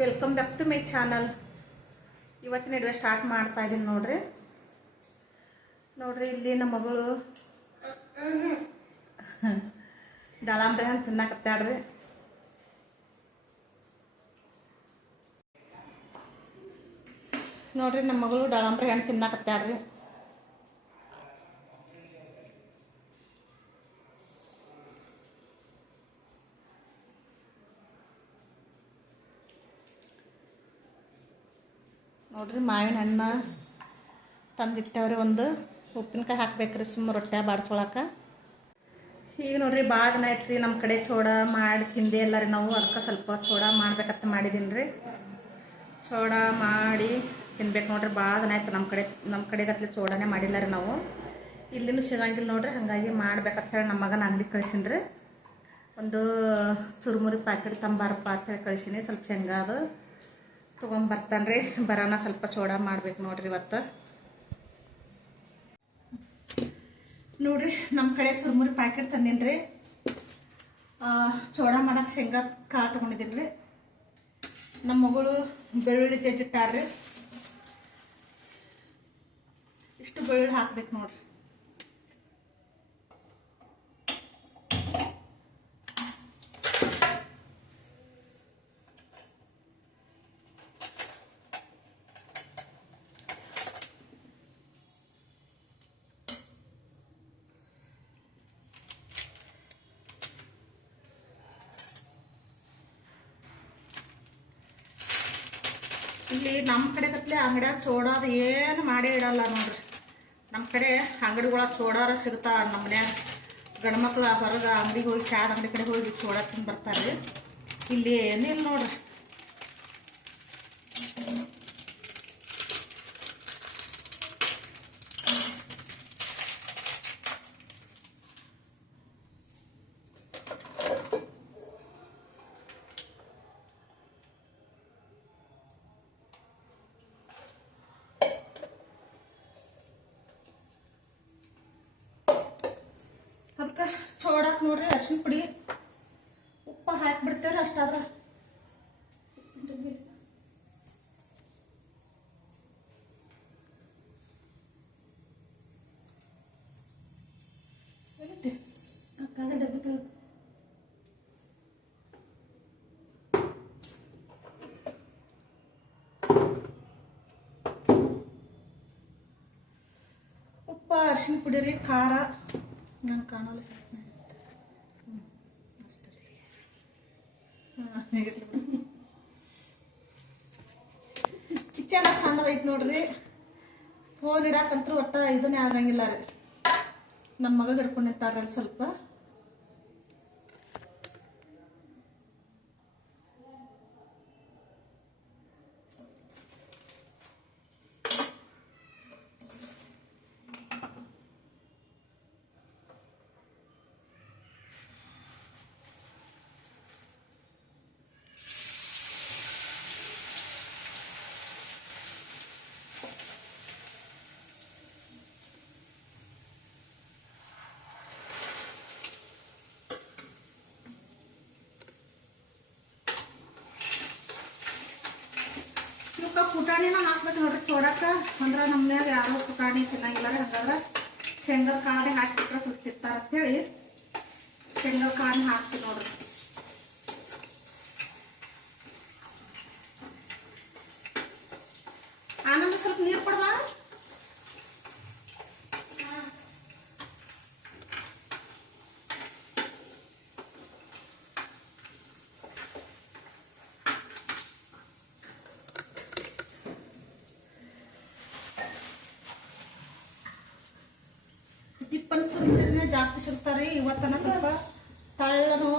Welcome back to my channel. ಇವತ್ತಿನ video start ಮಾಡ್ತಾ ಇದ್ದೀನಿ. ನೋಡ್ರಿ ಇಲ್ಲಿ ನಮ್ಮ ಮಗಳು ದಾಳಂಬ್ರಿ ಹಣ್ಣು ತಿನ್ನಕತ್ತಾಳ್ರಿ. ನೋಡ್ರಿ ನಮ್ಮ ಮಗಳು ದಾಳಂಬ್ರಿ ಹಣ್ಣು ತಿನ್ನಕತ್ತಾಳ್ರಿ. ನೋಡ್ರಿ ಮಾವಿನ ಹಣ್ಣು ತಂದಿಟ್ಟವ್ರಿ. ಒಂದು ಉಪ್ಪಿನಕಾಯಿ ಹಾಕ್ಬೇಕ್ರಿ ಸುಮ್ಮ ರೊಟ್ಟಿ ಬಾಡ್ಸೊಳಕ. ಈಗ ನೋಡ್ರಿ ಭಾಳ ದಿನ ಆಯ್ತು ನಮ್ಮ ಕಡೆ ಚೋಡ ಮಾಡಿ ತಿಂದೇ ಇಲ್ಲ ರೀ ನಾವು. ಅದಕ್ಕೆ ಸ್ವಲ್ಪ ಚೋಡ ಮಾಡ್ಬೇಕಂತ ಮಾಡಿದೀನಿ ರೀ. ಚೋಡ ಮಾಡಿ ತಿನ್ಬೇಕು ನೋಡ್ರಿ. ಭಾಳ ದಿನ ಆಯ್ತು ನಮ್ಮ ಕಡೆಗತ್ಲೆ ಚೋಡನೇ ಮಾಡಿಲ್ಲ ರೀ ನಾವು. ಇಲ್ಲಿನೂ ಸಿಗಂಗಿಲ್ಲ ನೋಡ್ರಿ. ಹಾಗಾಗಿ ಮಾಡ್ಬೇಕಂತ ಹೇಳಿ ನಮ್ಮ ಮಗನ ಅಂಗಡಿ ಕಳಿಸಿನ್ರಿ. ಒಂದು ಚುರುಮುರಿ ಪ್ಯಾಕೆಟ್ ತಂಬಾರಪ್ಪ ಅಂತ ಹೇಳಿ ಕಳಿಸೀನಿ. ಸ್ವಲ್ಪ ಶೇಂಗಾ ಅದು ತೊಗೊಂಬರ್ತಾನೆ ರೀ. ಬರೋಣ ಸ್ವಲ್ಪ ಚೋಡ ಮಾಡ್ಬೇಕು ನೋಡ್ರಿ ಇವತ್ತು. ನೋಡ್ರಿ ನಮ್ಮ ಕಡೆ ಚುರುಮುರಿ ಪ್ಯಾಕೆಟ್ ತಂದೀನಿ ರೀ. ಚೋಡ ಮಾಡಕ್ಕೆ ಶೇಂಗಾ ಕಾಳು ತೊಗೊಂಡಿದ್ದೀನಿ ರೀ. ನಮ್ಮ ಮಗಳು ಬೆಳ್ಳುಳ್ಳಿ ಜಜ್ಜಿಟ್ಟಾರ್ರಿ. ಇಷ್ಟು ಬೆಳ್ಳುಳ್ಳಿ ಹಾಕ್ಬೇಕು ನೋಡ್ರಿ. ಇಲ್ಲಿ ನಮ್ಮ ಕಡೆ ಗತ್ಲೆ ಅಂಗಡಿಯಾಗ ಚೋಡಾದ ಏನು ಮಾಡೇ ಇಡಲ್ಲ ನೋಡ್ರಿ. ನಮ್ಮ ಕಡೆ ಅಂಗಡಿಗಳ ಚೋಡಾರ ಸಿಗ್ತಾ. ನಮ್ಮ ಮನ್ಯಾಗ ಗಂಡ್ಮಕ್ಳು ಹೊರಗೆ ಅಂಗಡಿಗೆ ಹೋಗಿ ಚಾದ ಅಂಗಡಿ ಕಡೆ ಹೋಗಿ ಚೋಡ ತಿಂದು ಬರ್ತಾರೆ. ಇಲ್ಲಿ ಏನಿಲ್ಲ ನೋಡ್ರಿ. ಅದಕ್ಕೆ ಚೋಡಕ್ಕೆ ನೋಡ್ರಿ ಅರಿಶಿನ ಪುಡಿ ಉಪ್ಪು ಹಾಕಿಬಿಡ್ತೇವ್ರಿ. ಅಷ್ಟಾದ್ರೆ ಉಪ್ಪು ಅರಿಶಿನ ಪುಡಿ ರೀ. ಖಾರ ನಾನು ಕಾಣಲ್ಲ ಸ್ವಲ್ಪ ಕಿಚನ್ ಸಣ್ಣದೈತೆ ನೋಡ್ರಿ. ಫೋನ್ ಇಡಾಕಂತೂ ಒಟ್ಟ ಇದನ್ನೇ ಆಗಂಗಿಲ್ಲ ರೀ. ನಮ್ಮ ಮಗಳು ಹಿಡ್ಕೊಂಡು ನಿಂತಾರ್ರಿ ಸ್ವಲ್ಪ. ಪುಟಾಣಿನ ಹಾಕ್ಬೇಕು ನೋಡ್ರಿ ಚೋಡಕ್ಕೆ. ಅಂದ್ರೆ ನಮ್ಮ ಮನ್ಯಾಗ ಯಾರೋ ಪುಟಾಣಿ ತಿನ್ನಂಗಿಲ್ಲ ರೀ. ಹಂಗಾದ್ರೆ ಶೇಂಗದ ಕಾಳೇ ಹಾಕ್ಬಿಟ್ರೆ ಸ್ವಲ್ಪ ತಿಂತಾರ ಅಂತೇಳಿ ಶೇಂಗದ ಕಾಳನ್ನ ಹಾಕ್ತೀವಿ ನೋಡ್ರಿ. ಆನಂದ ಸ್ವಲ್ಪ ನೀರು ಕೊಡ್ಬಾ. ತಿಪ್ಪನ್ ಚುರುಮುರಿನೇ ಜಾಸ್ತಿ ಸಿಗ್ತಾರೆ ಇವತ್ತನ. ಸ್ವಲ್ಪ ತಳ್ಳನು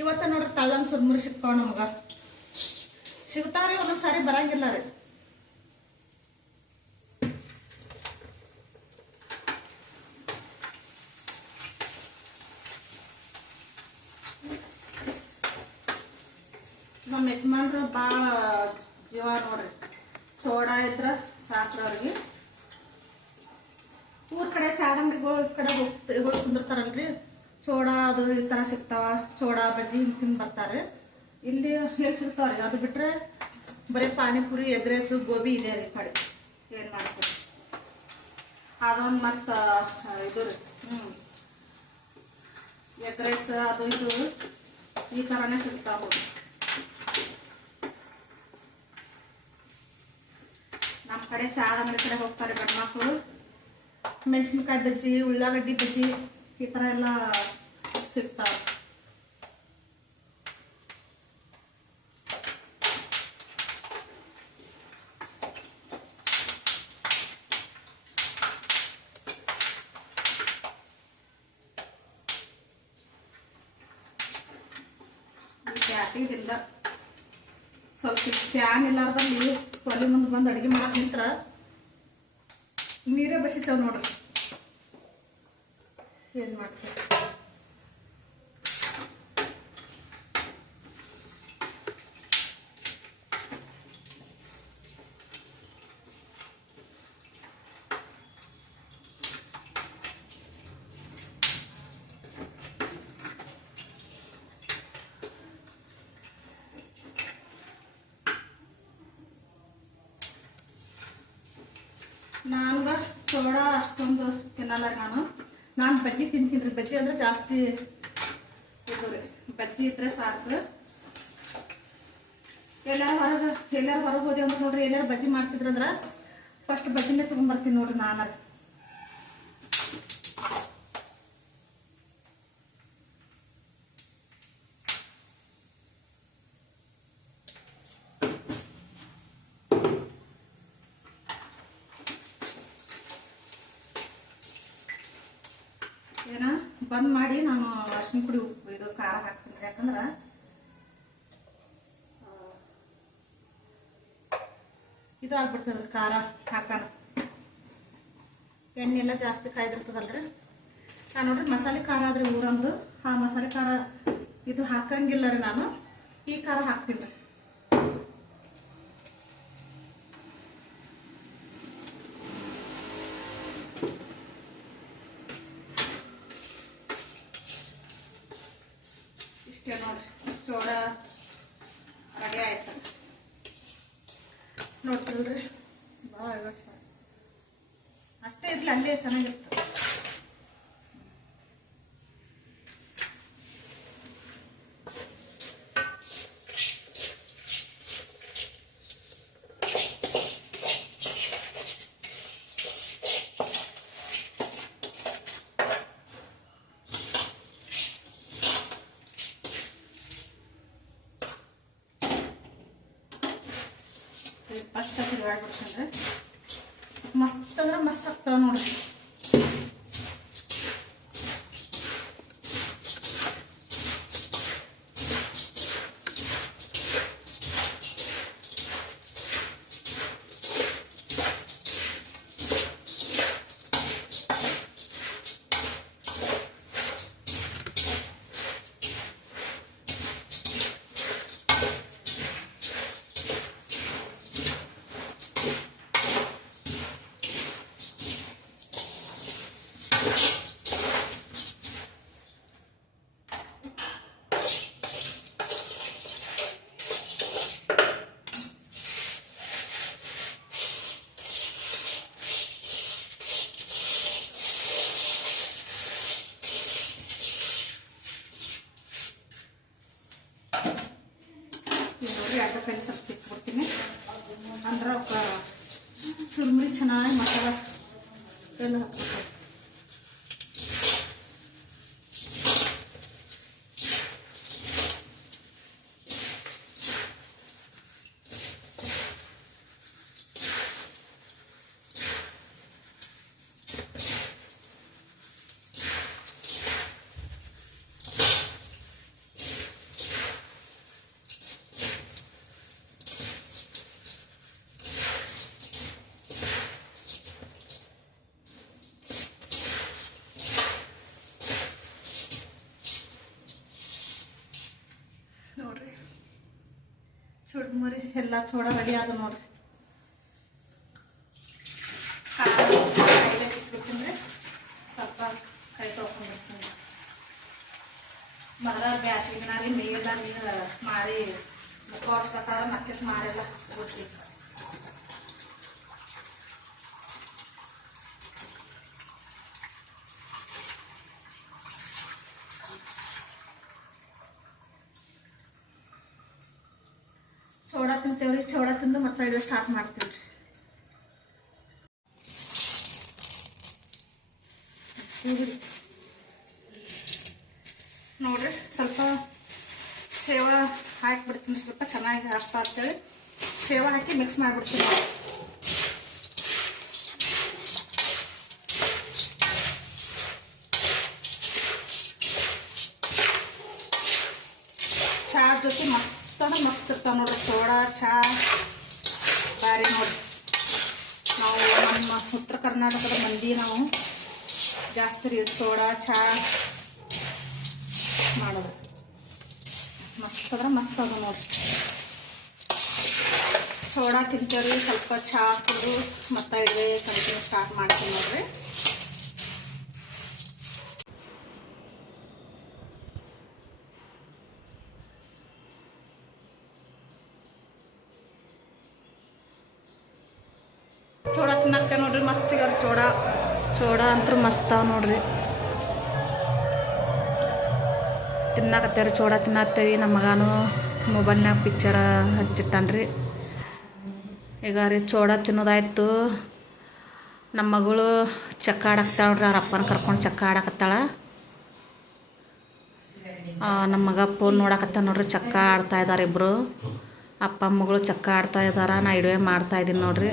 ಇವತ್ತ ನೋಡ್ರಿ. ತಳ್ಳನ್ ಚುರುಮುರಿ ಸಿಕ್ತಾವ ನಮಗ. ಸಿಗ್ತಾವ್ರಿ ಒಂದೊಂದ್ಸಾರಿ ಬರಂಗಿಲ್ಲ ರೀ. ನಮ್ಮ ಯಜಮಾನ್ರು ಭಾಳ ಜೀವ ನೋಡ್ರಿ. ಸೋಡಾ ಇದ್ರೆ ಸಾಕ್ರಿ ಅವ್ರಿಗೆ. ಊರ ಕಡೆ ಚಾದ ಅಂಗಡಿಗಳ ಕಡೆ ಹೋಗಿ ಕುಂದಿರ್ತಾರಲ್ರಿ, ಚೋಡ ಅದು ಈ ಥರ ಸಿಗ್ತಾವ. ಚೋಡ ಬಜ್ಜಿ ಹಿಂಗೆ ತಿಂದು ಬರ್ತಾರೆ. ಇಲ್ಲಿ ಹೇಳಿ ಸಿಗ್ತಾವ್ರಿ. ಅದು ಬಿಟ್ಟರೆ ಬರೀ ಪಾನಿಪುರಿ, ಎಗ್ ರೈಸು, ಗೋಬಿ ಇದೆ ರೀ ಕಡೆ. ಏನು ಮಾಡ್ತೀವಿ ಅದೊಂದು ಮತ್ತು ಇದು ರೀ ಎಗ್ ರೈಸ್ ಅದು ಇದು ಈ ಥರನೇ ಸಿಗ್ತಾವೆ. ನಮ್ಮ ಕಡೆ ಚಾದ ಅಂಗಡಿ ಕಡೆ ಹೋಗ್ತಾರೆ ಗಂಡ್ಮಕ್ಳು. ಮೆಣಸಿನ್ಕಾಯಿ ಬಜ್ಜಿ, ಉಳ್ಳಾಗಡ್ಡಿ ಬಜ್ಜಿ ಈ ಥರ ಎಲ್ಲ ಸಿಗ್ತಾವೆ. ಗ್ಯಾಸಿಗಿಲ್ಲ, ಸ್ವಲ್ಪ ಫ್ಯಾನ್ ಇಲ್ಲಾರ್ದಲ್ಲಿ ಒಲೆ ಮುಂದೆ ಬಂದು ಅಡುಗೆ ಮಾಡಕ್ಕೆ ನಿಂತ್ರ ನೀರೇ ಬಸಿತಾವೆ ನೋಡ್ರಿ. ಏನು ಮಾಡ್ತೀವಿ ನನ್ಗೆ ಚೋಡ ಅಷ್ಟೊಂದು ತಿನ್ನಲ್ಲ ನಾನು ಬಜ್ಜಿ ತಿಂತೀನಿ ರೀ. ಬಜ್ಜಿ ಅಂದರೆ ಜಾಸ್ತಿ ಇದು ರೀ. ಬಜ್ಜಿ ಇದ್ರೆ ಸಾಕು. ಎಲ್ಲಾರು ಹೊರಗೆ ಹೋದೆ ಅಂದ್ರೆ ನೋಡ್ರಿ, ಎಲ್ಲಾರು ಬಜ್ಜಿ ಮಾಡ್ತಿದ್ರಂದ್ರೆ ಫಸ್ಟ್ ಬಜ್ಜಿನೇ ತೊಗೊಂಡ್ಬರ್ತೀನಿ ನೋಡ್ರಿ ನಾನು. ಏನ ಬಂದ್ ಮಾಡಿ ನಾನು ಅರ್ಶಿನ ಪುಡಿ, ಉಪ್ಪು, ಇದು ಖಾರ ಹಾಕ್ತೀನಿ. ಯಾಕಂದ್ರೆ ಇದು ಆಗ್ಬಿಡ್ತದ ಖಾರ ಹಾಕೋಣ. ಎಣ್ಣೆ ಎಲ್ಲ ಜಾಸ್ತಿ ಕಾಯ್ದಿರ್ತದಲ್ರಿ. ನಾನು ನೋಡ್ರಿ ಮಸಾಲೆ ಖಾರ ಆದ್ರೆ ಊರಂದು ಆ ಮಸಾಲೆ ಖಾರ ಇದು ಹಾಕಂಗಿಲ್ಲ ರೀ. ನಾನು ಈ ಖಾರ ಹಾಕ್ತೀನಿ ರೀ. ಇಷ್ಟೇ ನೋಡ್ರಿ, ಚೋಡ ರೆಡಿ ಆಯ್ತು ನೋಡ್ತಿಲ್ರಿ. ಭಾಳ ಅಷ್ಟೇ ಇರಲಿ, ಅಲ್ಲೇ ಚೆನ್ನಾಗಿತ್ತು. ಫಸ್ಟ್ ತಿರುಗಾಡ್ಬಿಡ್ತಂದ್ರೆ ಮಸ್ತ್ ಅಂದ್ರೆ ಮಸ್ತ್ ಆಗ್ತಾವ ನೋಡ್ರಿ. ಎರಡು ಕೈ ಸ್ವಲ್ಪ ತಿಕ್ಬಿಡ್ತೀನಿ. ಅಂದ್ರೆ ಅವಕ್ಕೆ ಸುರ್ಮುರಿ ಚೆನ್ನಾಗಿ ಮಸಾಲ ಎಲ್ಲ ಹಾಕ್ಬಿಡ್ತೀನಿ. ನೋಡ್ರಿ ಚುಡ್ಮುರಿ ಎಲ್ಲ ಚೋಡ ರೆಡಿ ಆದ ನೋಡ್ರಿ. ಬ್ಯಾಸಿಗೆ ದಿನ ರೀ ಮೇಯೆಲ್ಲ ನೀರು ಮಾರಿ ಮುಖ ಒರೆಸ್ಕೊತಾರ ಮತ್ತೆ ಮಾರೆಲ್ಲ ಗೊತ್ತಿ ಚೌಡ ತಿಂತೇವ್ರಿ. ಚೌಡ ತಿಂದು ಮತ್ತೆ ವಿಡಿಯೋ ಸ್ಟಾರ್ಟ್ ಮಾಡ್ತೀವಿ ರೀ. ನೋಡ್ರಿ ಸ್ವಲ್ಪ ಸೇವಾ ಹಾಕಿಬಿಡ್ತೀನಿ, ಸ್ವಲ್ಪ ಚೆನ್ನಾಗಿ ಹಾಕ್ತಾ ಅಂತೇಳಿ ಸೇವಾ ಹಾಕಿ ಮಿಕ್ಸ್ ಮಾಡಿಬಿಡ್ತೀನಿ. ಚಹಾ ಜೊತೆ ಮಸ್ತ್ ಅಂದ್ರೆ ಮಸ್ತ್ ಇರ್ತಾವೆ ನೋಡ್ರಿ. ಚೋಡ ಚಹಾ ಬ್ಯಾರಿ ನೋಡ್ರಿ. ನಾವು ನಮ್ಮ ಉತ್ತರ ಕರ್ನಾಟಕದ ಮಂದಿ ನಾವು ಜಾಸ್ತಿ ರೀ ಚೋಡ ಚಹಾ ಮಾಡೋದು. ಮಸ್ತ್ ಅಂದ್ರೆ ಮಸ್ತ್ ಅದ ನೋಡ್ರಿ. ಚೋಡ ತಿಂತೇವ್ರಿ, ಸ್ವಲ್ಪ ಚಹಾ ಕುಡಿದು ಮತ್ತೆ ಇಡುವೆ ಕಂಟಿನ್ಯೂ ಸ್ಟಾರ್ಟ್ ಮಾಡ್ತೀನಿ ನೋಡ್ರಿ. ಚೋಡ ತಿನ್ನಕ್ಕೆ ನೋಡ್ರಿ ಮಸ್ತ್ ಈಗ ಚೋಡ ಅಂತೂ ಮಸ್ತ್ ಅವ ನೋಡ್ರಿ. ತಿನ್ನಕತ್ತೇವ್ರಿ, ಚೋಡ ತಿನ್ನತ್ತೇವಿ. ನಮ್ಮ ಮಗನೂ ಮೊಬೈಲ್ನಾಗ ಪಿಕ್ಚರ ಹಚ್ಚಿಟ್ಟಾನ್ರಿ. ಈಗ ರೀ ಚೋಡ ತಿನ್ನೋದಾಯ್ತು. ನಮ್ಮ ಮಗಳು ಚಕ್ಕ ಆಡಾಕ್ತಾಳ ನೋಡ್ರಿ, ಅವ್ರ ಅಪ್ಪನ ಕರ್ಕೊಂಡು ಚಕ್ಕ ಆಡಾಕತ್ತಾಳ. ನಮ್ಮ ಮಗ ಫೋನ್ ನೋಡಾಕತ್ತಾನ ನೋಡ್ರಿ. ಚಕ್ಕ ಆಡ್ತಾ ಇದ್ದಾರೆ ಇಬ್ಬರು, ಅಪ್ಪ ಮಗಳು ಚಕ್ಕ ಆಡ್ತಾ ಇದ್ದಾರೆ. ನಾ ಇಡುವೆ ಮಾಡ್ತಾಯಿದ್ದೀನಿ ನೋಡ್ರಿ.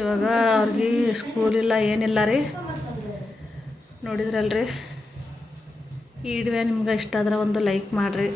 ಇವಾಗ ಅವ್ರಿಗೆ ಸ್ಕೂಲಿಲ್ಲ ಏನಿಲ್ಲ ರೀ. ನೋಡಿದ್ರಲ್ರಿ. ಈ ವಿಡಿಯೋ ನಿಮ್ಗೆ ಇಷ್ಟ ಆದ್ರೆ ಒಂದು ಲೈಕ್ ಮಾಡಿರಿ.